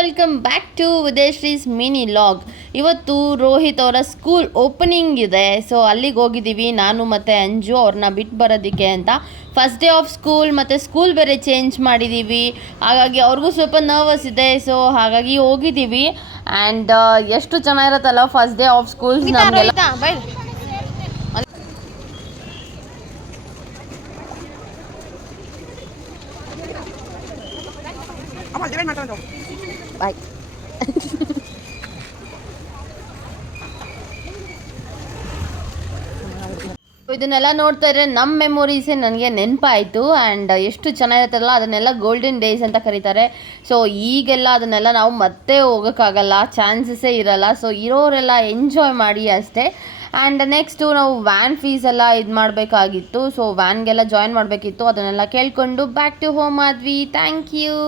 Welcome back to Udayashri's mini log. ಇವತ್ತು ರೋಹಿತ್ ಅವರ school opening ಇದೆ. ಸೊ ಅಲ್ಲಿಗೆ ಹೋಗಿದ್ದೀವಿ ನಾನು ಮತ್ತು ಅಂಜು ಅವ್ರನ್ನ ಬಿಟ್ಟು ಬರೋದಕ್ಕೆ ಅಂತ. ಫಸ್ಟ್ ಡೇ ಆಫ್ ಸ್ಕೂಲ್ ಮತ್ತು ಸ್ಕೂಲ್ ಬೇರೆ ಚೇಂಜ್ ಮಾಡಿದ್ದೀವಿ, ಹಾಗಾಗಿ ಅವ್ರಿಗೂ ಸ್ವಲ್ಪ ನರ್ವಸ್ ಇದೆ. ಸೊ ಹಾಗಾಗಿ ಹೋಗಿದ್ದೀವಿ. ಆ್ಯಂಡ್ ಎಷ್ಟು ಚೆನ್ನಾಗಿರುತ್ತಲ್ಲ ಫಸ್ಟ್ ಡೇ ಆಫ್ ಸ್ಕೂಲ್ಸ್ ನಮಗೆಲ್ಲ. ಬಾಯ್. ಇದನ್ನೆಲ್ಲ ನೋಡ್ತಾ ಇದ್ರೆ ನಮ್ಮ ಮೆಮೊರೀಸೇ ನನಗೆ ನೆನಪಾಯಿತು. ಆ್ಯಂಡ್ ಎಷ್ಟು ಚೆನ್ನಾಗಿರುತ್ತಲ್ಲ, ಅದನ್ನೆಲ್ಲ ಗೋಲ್ಡನ್ ಡೇಸ್ ಅಂತ ಕರೀತಾರೆ. ಸೊ ಈಗೆಲ್ಲ ಅದನ್ನೆಲ್ಲ ನಾವು ಮತ್ತೆ ಹೋಗೋಕ್ಕಾಗಲ್ಲ, ಚಾನ್ಸಸ್ಸೇ ಇರಲ್ಲ. ಸೊ ಇರೋರೆಲ್ಲ ಎಂಜಾಯ್ ಮಾಡಿ ಅಷ್ಟೇ. ಆ್ಯಂಡ್ ನೆಕ್ಸ್ಟು ನಾವು ವ್ಯಾನ್ ಫೀಸ್ ಎಲ್ಲ ಇದು ಮಾಡಬೇಕಾಗಿತ್ತು. ಸೊ ವ್ಯಾನ್ಗೆಲ್ಲ ಜಾಯಿನ್ ಮಾಡಬೇಕಿತ್ತು, ಅದನ್ನೆಲ್ಲ ಕೇಳಿಕೊಂಡು ಬ್ಯಾಕ್ ಟು ಹೋಮ್ ಆದ್ವಿ. Thank you.